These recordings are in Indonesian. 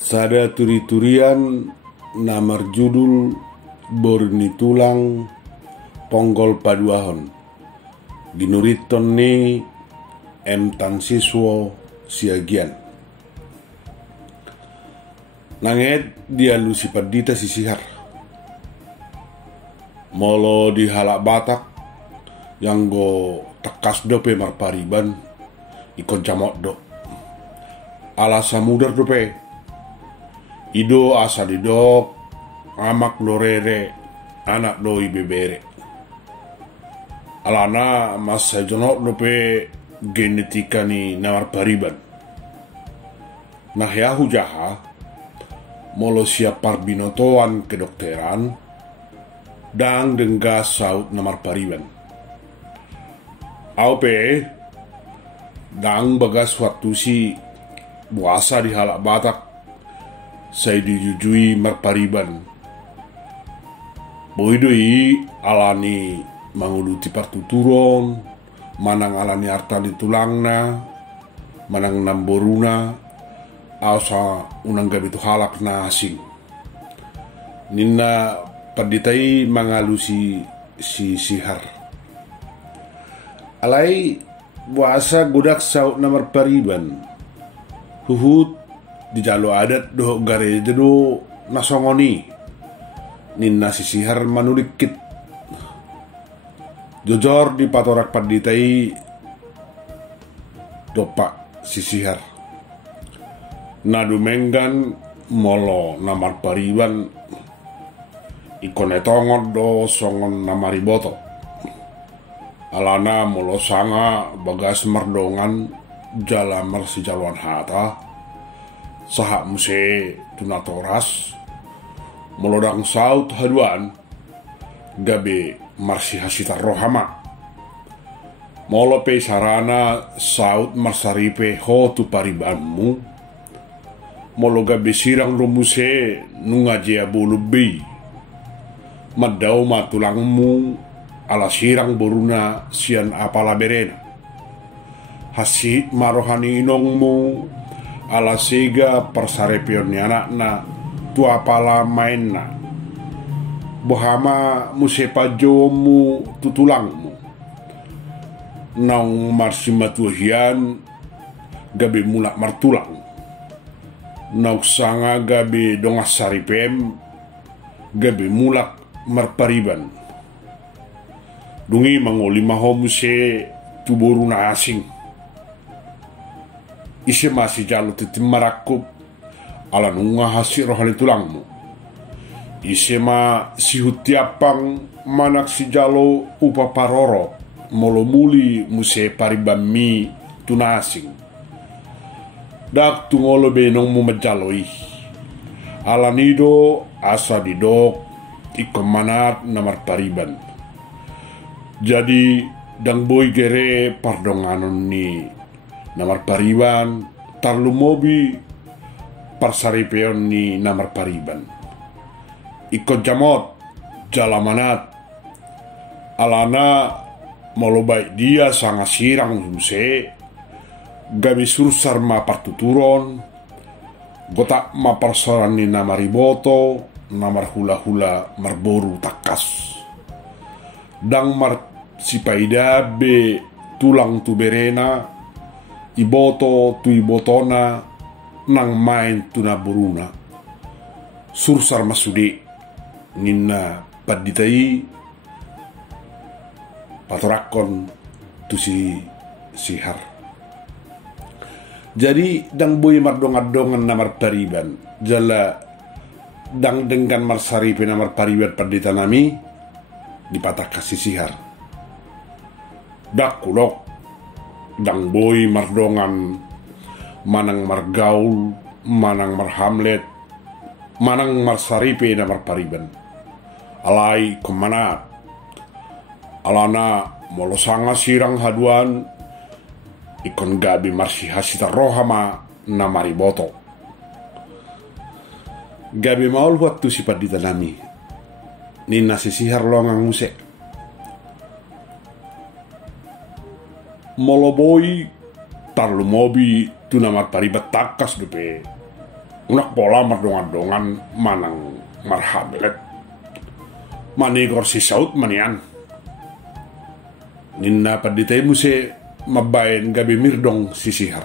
Sada turi-turian namar judul Borni Tulang Ponggol Paduahon Ginuriton ni Tan Siswo Siagian Nanget dia lusi padita sisihar molo di halak Batak yang go tekas dope marpariban ikon jamot do ala samudar dope ido asa didok amak lorere anak doi bebere alana mas sajonok dope genetika ni namar pariban nah yahu jaha molo siap parbinotoan kedokteran dan dengga saut namar pariban aupe dang bagas waktu si buasa di halak Batak saya dijujui marpariban boidoi alani manguluti partuturon manang alani artani tulangna manang namboruna asa unang gabi tu halak na asing ninna paditai mangalusi si sihar alai buasa godak saut namar pariban huhut di jalo adat doh gare jedo nasongoni ninna si sihar manulikit jojor di patorak paditai dopak si sihar nadumenggan molo namar pariban ikon etongon do songon namari boto alana molo sanga bagas merdongan jala mersi jaluan hata sahak muse tunatoras molodang saut haduan gabe marsi hasita rohama molo pe sarana saut marsaripe ho tu paribanmu molo gabe sirang rumuse nunga jea bulubi madau matulangmu ala sirang boruna sian apala berena hasit marohani inongmu ala sega persarepion ni anakna tu apala mainna bohama musepa jomu tutulangmu naung marsimatuhian gabe mulak martulang nauk sanga gabe dongas saripem gabe mulak marpariban dungi mangoli mahomuse tuboruna asing isi masih jalo titim marakub ala nunga hasil rohani tulangmu isi ma si hutiapang manak si jalo upa paroro molo muli muse pariban mi tunasing dak tungolo benong mu majaloi ala nido asa didok ikon manat namar pariban jadi dang boy gere pardonganon ni namar pariban tarlu mobi parsaripeon ni namar pariban ikon jamot jalamanat alana molo baik dia sanga sirang huse gabi sursar ma partuturon gotak ma parsoran ni namari boto namar hula-hula marboru takas dang mar sipaida be tulang tu berena iboto tu ibotona nang main tuna buruna sursar masudi ninna paditai patorakon tu si sihar jadi dang boy mardongan namar pariban jala dang denggan marsaripe namar pariban padita nami dipatah kasih sihar dak kulok dang boy mardongan manang margaul manang marhamlet manang marsaripe namar pariban alai kemanat alana molo sanga sirang haduan ikon gabi marsi hasita rohama namari boto gabi maul waktu si padita nami nina sisihar longang muse molo boy tarlu mobi tu namar paribat takas dupe Unak pola mardongan-dongan manang marhabelet. Manigor si saut manian. Ninna paditay mo si mabayan gabi mirdong sisihar.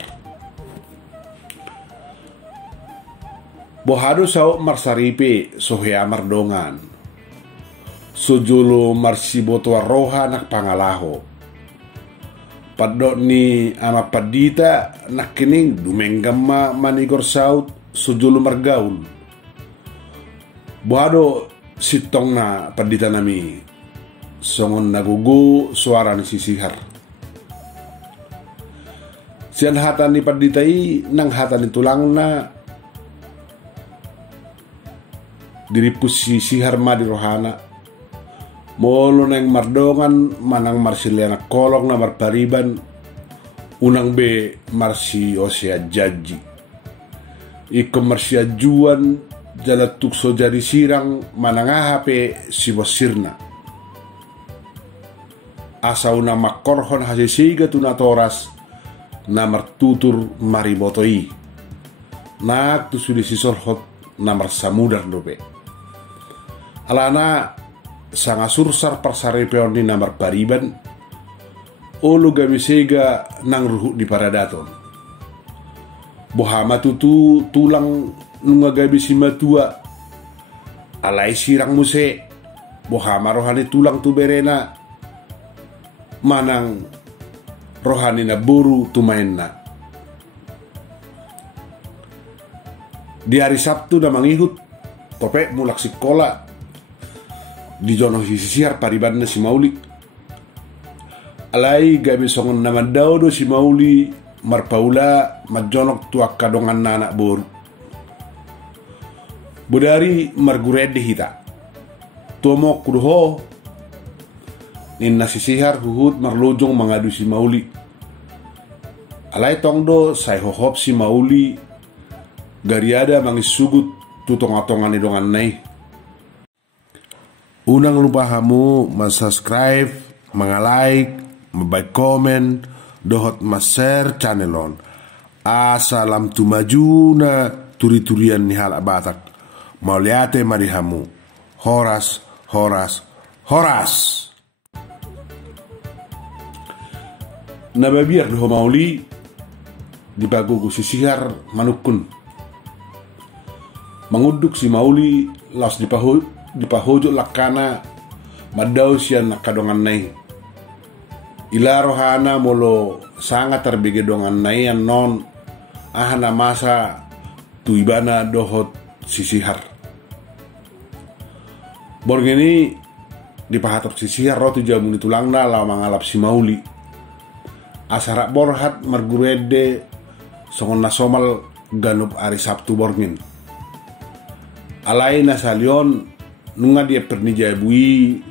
Bohado sao marsaripe sohya mardongan. Sujulo marsiboto roha nak pangalaho. Paddo ni ama padita nakining dumenggama manigor saut sujulo margaul. Bohado sitong na padita nami songon nagugu suara ni sisihar. Sian hatan ni paditai nang hatan ni tulang na diripus sisihar ma di rohana. Molo nang mardongan manang marsiliana kolong na marpariban unang be marsi osea jaji. Iko marsia juan jala tukso jadi sirang manangahape si bosirna. Asa una makorhon hasisiga tunatoras na martutur maribotoi. Nak tu sudi sisorhot na marsamudar dobe. Alana sanga sursar parsarepeon ni na marpariban olo gamisega nang ruhu di paradaton. Bohama tutu tulang nunga gabi si matua alay sirang muse bohama rohani tulang tu berena manang rohani na buru tumain na. Di hari Sabtu na mangihut tope mulak sikola di jono sisihar pariban na si Mauli. Alay gabi songon naman daw do si Mauli marpaula majonok tuak kadongan nanak boru. Budari margurede hita. Tomo kuduho ninna sisihar huhut marlojong mangadu si Mauli. Alay tongdo say hohop si Mauli gariada mangisugut tutong-atongan idongan nai. Unang lupa kamu subscribe, like, komen, dohot share channelon. Asalam tumaju na turi-turian ni hal abatak. Mau liate marihamu. Horas, horas, horas. Nababiar doho Mauli di bagugu sisihar manukun. Manguduk si Mauli laos di pahojo lakana madaw siya nakadongan nai. Ila rohana molo sangat terbege dongan nai an non ahana masa tuibana dohot sisihar. Borgeni di pahatop sisihar roti jamuni tulangna law mangalap si Mauli. Asara borhat margurede songon nasomal ganup ari Sabtu borgin. Alay na salion nunga dia pernija bui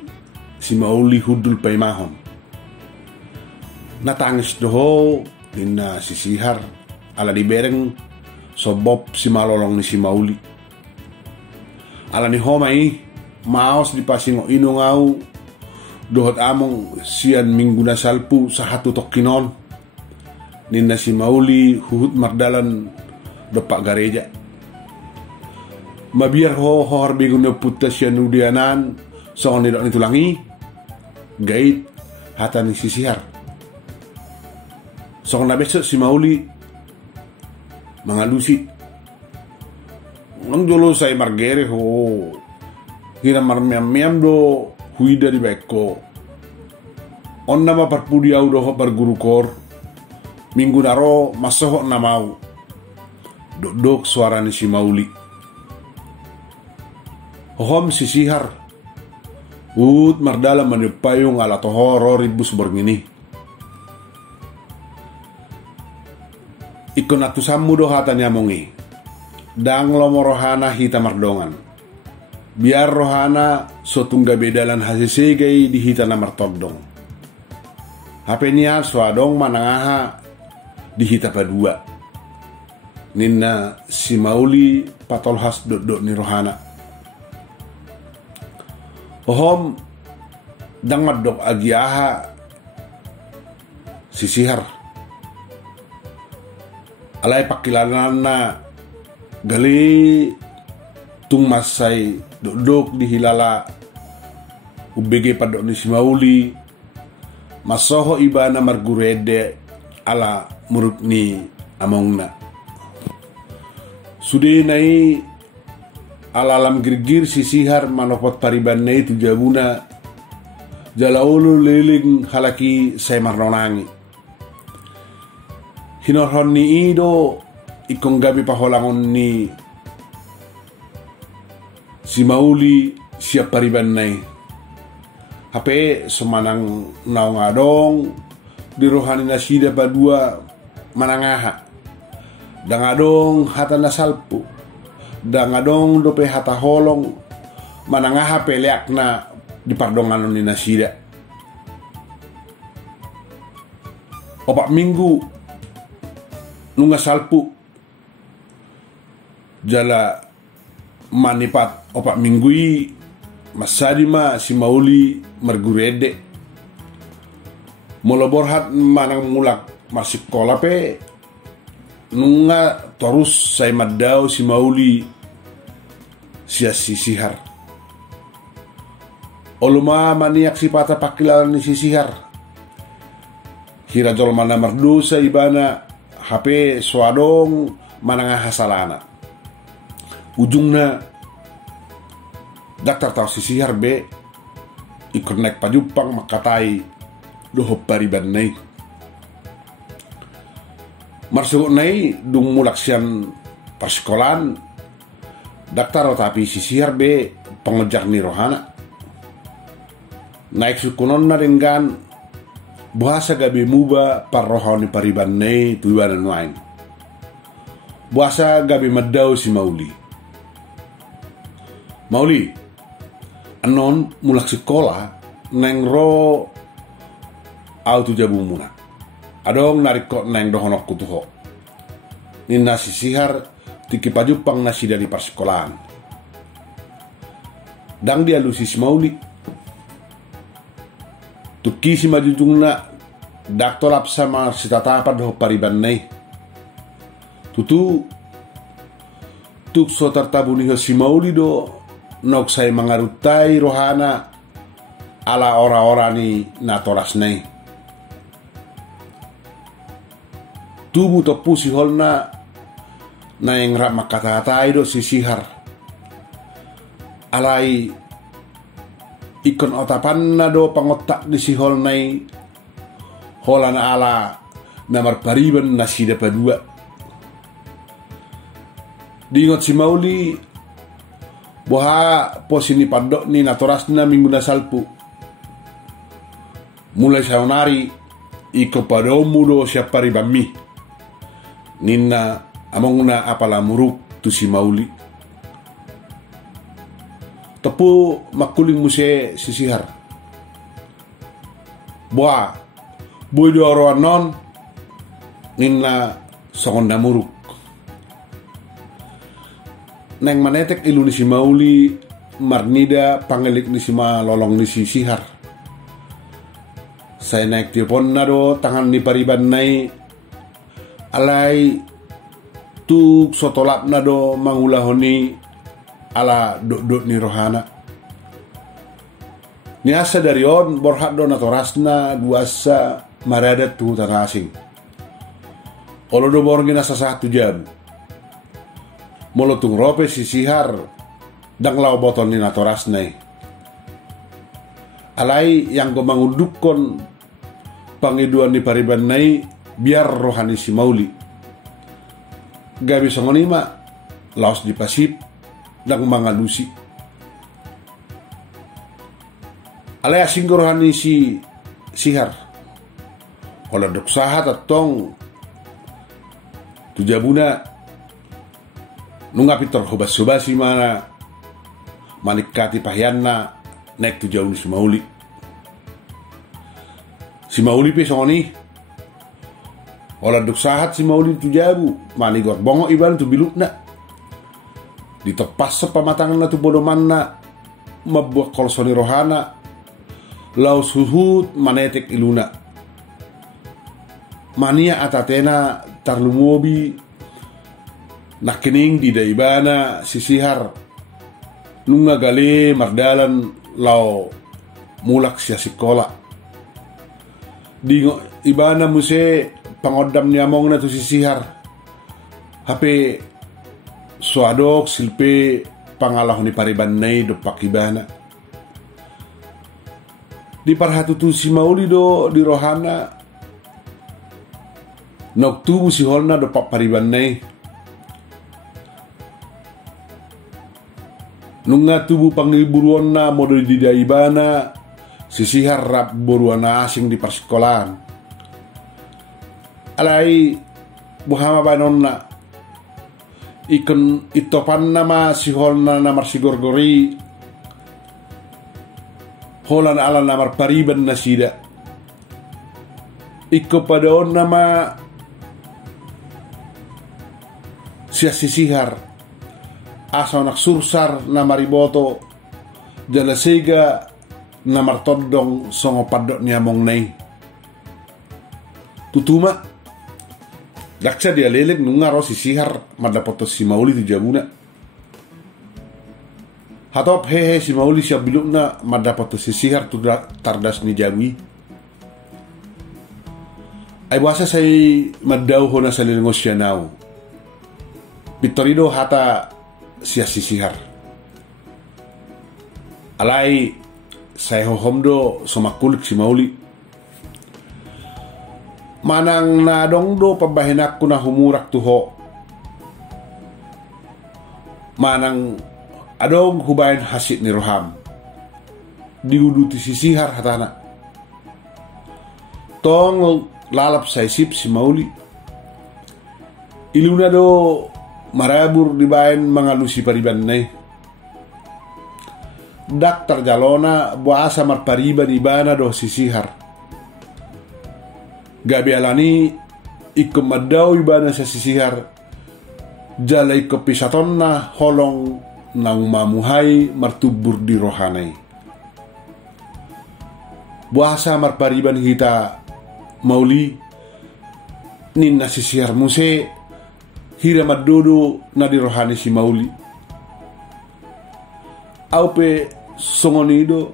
si Mauli hudul paimahon. Natangis doho dinna sisihar ala dibereng sobob si malolong ni si Mauli. Ala ni homai maos di pasingo inungau dohot among sian minggu na salpu sa hatu tokinon. Ninna si Mauli huhut mardalan depak gareja. Mabiar hohor bigun na puta siya nudianan songon nidok nitulangi gait hata ni sisihar. Songon na besok si Mauli mangalusi nang jolo say margere ho hira marmiam do huida di beko on nama parpudi au doho parguru kor minggu naro masoho na mau dok suara ni si Mauli. Hohom sisihar ut mardala manipayong ala tohoro ribus borngini. Ikon atusammu do hata nyamongi dang lomo rohana hita mardongan. Biar rohana sotungga bedalan hasisegay di hita na martodong. Hape niya swadong manangaha di hita padua. Ninna si Mauli patolhas dok ni rohana. Ohom dangat dok agiaha sisihar. Alay pakilanan na gali tung masay dok di hilala ubege padok ni si Mauli masoho ibana margurede ala muruk ni amongna sudi nai alalam girgir sisihar manopot pariban nai tujabuna jalaulu liling halaki say marnonangi hinorhon ni ido ikong gabi paholangon ni si Mauli siap pariban nai hape semanang naung adong di rohani nasida badua manangaha dangadong hata nasalpu dangadong dope hata holong manangaha peleak na di pardongan ni nasida opak minggu nunga salpu jala manipat opak minggui masadima si Mauli margurede molo borhat manang mulak masih sekolah pe nunga terus saya madau si Mauli sia sisihar oluma maniak si pata pakilan ni sisihar hira jol mana merdosa ibana HP swadong mananga hasalana ujungna daktar tahu sisihar be ikut naik pajupang makatai dohop pariban nai marsuk nai dung mulaksian persekolan daktar tapi sisihar be pengejar ni rohana naik sukunon na dengan bahasa gabi muba parrohani pariban nai tujuan lain bahasa gabi madau si Mauli anon mulak sekolah neng ro auto jabu muna adong narik kok neng dohonok kutuho nina sisihar tiki pajupang nasi dari persekolahan dang dia lusi si Mauli tuki si majujungna dak tolap sama si tatapa doh pariban nei tutu tuk so tertabuni si Mauli do nok saya mengarutai rohana ala ora-ora ni natoras nei tubuh topu si holna na yang rak makata-katai do sisihar alai ikon otapan na do pangotak di si hol nai holana ala namar pariban nasi dapat dua diingat si Mauli boha posini padok ni natorasna minggu na salpu mulai saunari iko padomu do siapa ribami ninna amongna apala muruk tu si Mauli tepu makuling muse sisihar boa boy do non ninna songonda muruk neng manetek ilu ni si Mauli marnida pangelik ni si malolong ni si sihar saya naik telepon nado tangan ni pariban nai alai tu sotolap nado mangulahoni ala dok ni rohana niasa dari on borhat do natorasna duasa maradat tu tanah asing olo do borgina sa 1 jam molotung rope sisihar dang lau boton ni natorasnai alai yang go mangudukon pangiduan ni pariban nai biar rohani si Mauli gabi songonima laos di pasip dang mangalusi alai asing rohani si sihar olah dok sahat atong tujabuna nunga pitor hobas-hobasi mana manikati pahyanna naik tu jauh si Mauli pe songoni olah duk sahat si Mauli tu jabu mani gor bongo iban tu bilukna ditepas sepamatangan na tu bodoman na mabuak kolsoni rohana lau suhut manetek iluna mania atatena tarlumobi Nakining di daibana sisihar nunga gale mardalan lao mulak siya sikola. Di ibana muse pangodam niamong na to sisihar. Hape suadok silpe pangalah ni pariban nay do pakibana. Di parhatutu si mauli do di rohana noktubu si holna do pak pariban nay. Nunga tubu pangiburuan na modo di daibana sisihar rap boruana asing di persekolahan. Alai buhama banon na ikon itopan nama si holna namar si gorgori holan ala namar pariban na sida iko padaon nama siya sisihar asa nak sursar namariboto jalasega namar todong songo padok niamong nay tutuma daksa dia lelek nungaro sisihar madapoto si mauli tu jabuna. Hatop hehe si mauli siap bilukna madapoto sisihar tu tardas ni jawi. Ay buasa say madau hona sa lilingos siya nao. Pitorido hata siya sisihar. Alay say hohomdo sumakulik si mauli. Manang nadong do pabahinak ko na humurak tuho. Manang adong hubayin hasit ni Roham. Diuduti sisihar hatana. Tong lalap sa isip si mauli. Iluna do marabur dibayin mga lusi pariban na Daktar jalona buasa marpariban ibana do sisihar. Gabi alani ikum madaw ibana sa sisihar jalay ko pisaton na holong nang mamuhay martubur di rohanay. Buasa marpariban hita mauli nin na sisihar muse hira madodo na di rohani si mauli. Aupe songonido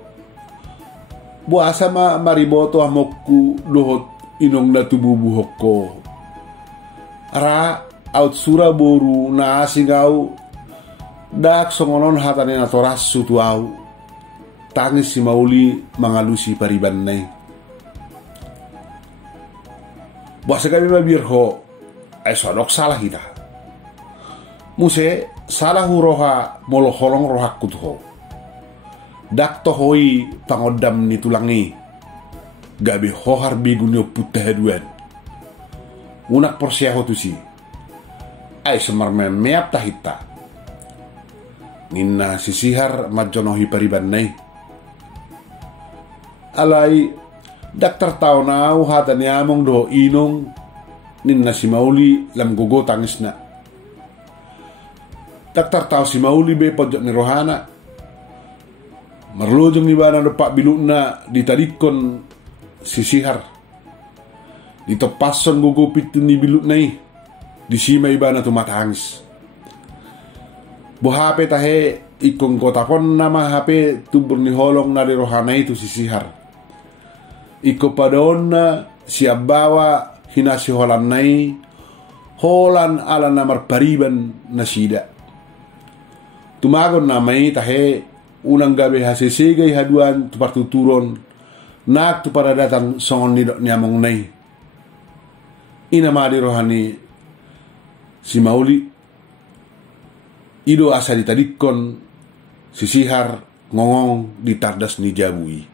buasa mariboto amokku lohot inong natububuhok ko. Ara out sura boru na asingaw dak songonon hatanin atoras sutuaw tangis si mauli mangalusi pariban nay. Buasa kami mabirho ay sodok salah kita. Muse salah huroha moloholong rohak kutuho. Dak tohoi pangodam ni tulangi. Gabi hohar bigunyo putih haduan. Unak porsiaho tu si. Ay semarme meap tahita. Nina sisihar majonohi pariban nay. Alay daktar tao na hata niamong do inong nina si mauli lam gogo tangis na. Daktar tao si mauli be pojok ni rohana. Marlojong ni bana do pak biluk na ditadikon sisihar dito pason gugupit ni bilut nai di sima iba na tumatangis buhape tahe ikong kotapon nama hape tubur ni holong na di rohanay tu sisihar iko padon na siap bawa hinasi holan nai holan ala namar pariban na sida tumagon namai tahe unang gabe hasesegay haduan tupartuturon nak tu pada datang songon nidok niamong nai. Ina madi rohani si mauli. Ido asa ditadikon sisihar ngongong di tardas ni jabui.